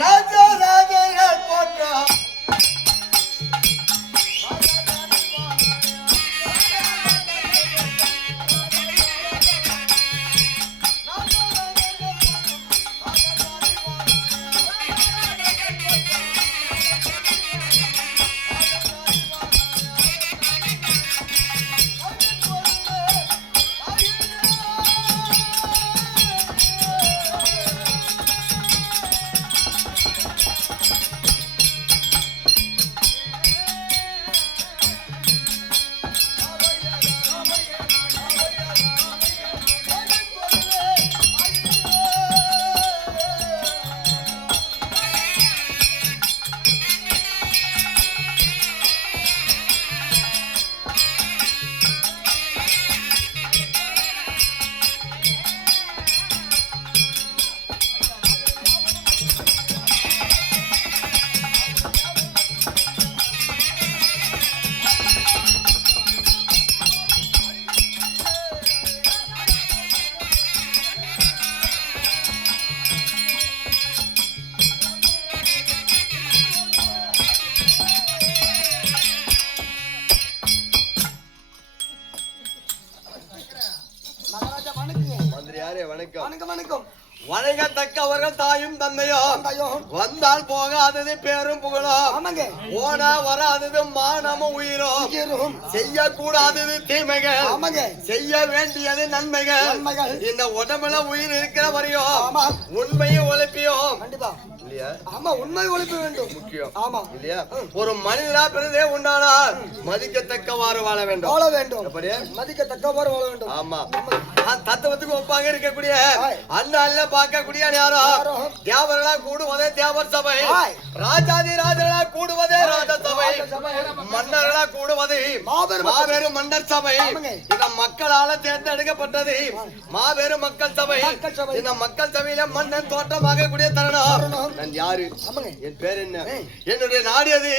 ராஜராஜர்கள் போற்றா வணங்கத்தக்கவர்கள் தாயும் தந்தையும் வந்தால் போகாதது பேரும் புகழும் ஓனா வராதது மானமும் உயிரும் செய்யக்கூடாதது தீமைகள் செய்ய வேண்டியது நன்மைகள் இந்த உடம்புல உயிர் இருக்கிற வரையும் உண்மையும் உழைப்பியும் உண்மை ஒழிப்பு வேண்டும் முக்கியம். ஆமா இல்லையா? ஒரு மனிதரா பிறந்தே உண்டானால் மதிக்கத்தக்கவாறு வாழ வேண்டும் மதிக்கத்தக்கவாறு வாழ வேண்டும். ஆமா தத்துவத்துக்கு ஒப்பாக இருக்கக்கூடிய அண்ணால பார்க்கக்கூடிய யாரும் தேவர்களா கூடுவதே தேவர் சபை, ராஜாதி ராஜர்களா கூடுவதே ராஜ சபை, மன்னர்களா கூடுவது மாபெரும் மன்னர் சபை. இந்த மக்களால தேர்ந்தெடுக்கப்பட்டது மாபெரும் மக்கள் சபை. இந்த மக்கள் சபையில மன்னன் தோற்றமாக கூடிய தருணம் நான் யாரு, என் பேர் என்ன, என்னுடைய நாடு அது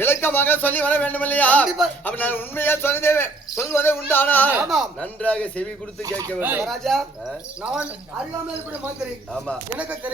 விளக்கமாக சொல்லி வர வேண்டும் இல்லையா? அப்ப நான் உண்மையா சொல்வதே உண்டானா நன்றாக செவி கொடுத்து கேட்க வேண்டும். ராஜா நான் அறியாமல் மந்திரி எனக்கு